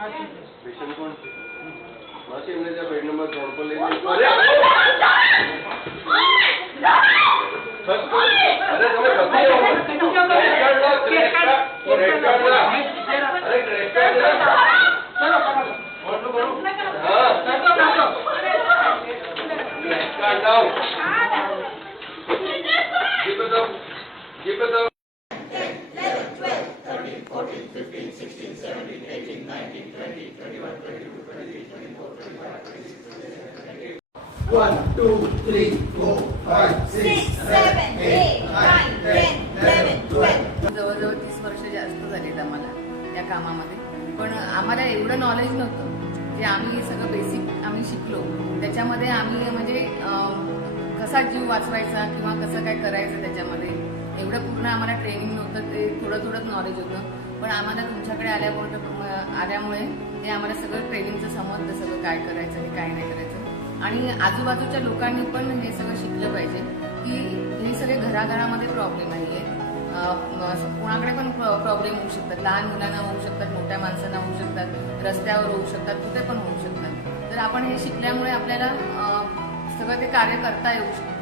Patient कौन मासी हमने जब बेड नंबर 3 पर ले अरे तुम्हें पता ही होगा क्रेडिट कार्ड अरे क्रेडिट कार्ड चलो करो हां क्रेडिट कार्ड लाओ ये बताओ 1, 2, 3, 4, 5, 6, 7, 8, 9, 10, 11, 12. जवळजवळ 30 वर्ष जास्त झालीत आम्हाला या कामामध्ये. पण आम्हाला एवढं नॉलेज नव्हतं जे आम्ही सगळं बेसिक आम्ही शिकलो त्याच्यामध्ये आम्ही म्हणजे कसा जीव वाचवायचा किंवा कसं काय करायचं त्याच्यामध्ये एवढं पूर्ण आम्हाला ट्रेनिंग नव्हतं. ते थोडं नॉलेज होतं. पण आम्हाला तुमच्याकडे आल्यामुळे ते आम्हाला सगळं ट्रेनिंगचं समजलं सगळं काय करायचं आणि काय नाही करायचं. आणि आजूबाजूच्या लोकांनी पण हे सगळं शिकलं पाहिजे की हे सगळे घराघरामध्ये प्रॉब्लेम नाही आहे. कोणाकडे पण प्रॉब्लेम होऊ शकतात. लहान मुलांना होऊ शकतात, मोठ्या माणसांना होऊ शकतात, रस्त्यावर होऊ शकतात, कुठे पण होऊ शकतात. तर आपण हे शिकल्यामुळे आपल्याला सगळं ते कार्य करता येऊ शकतं.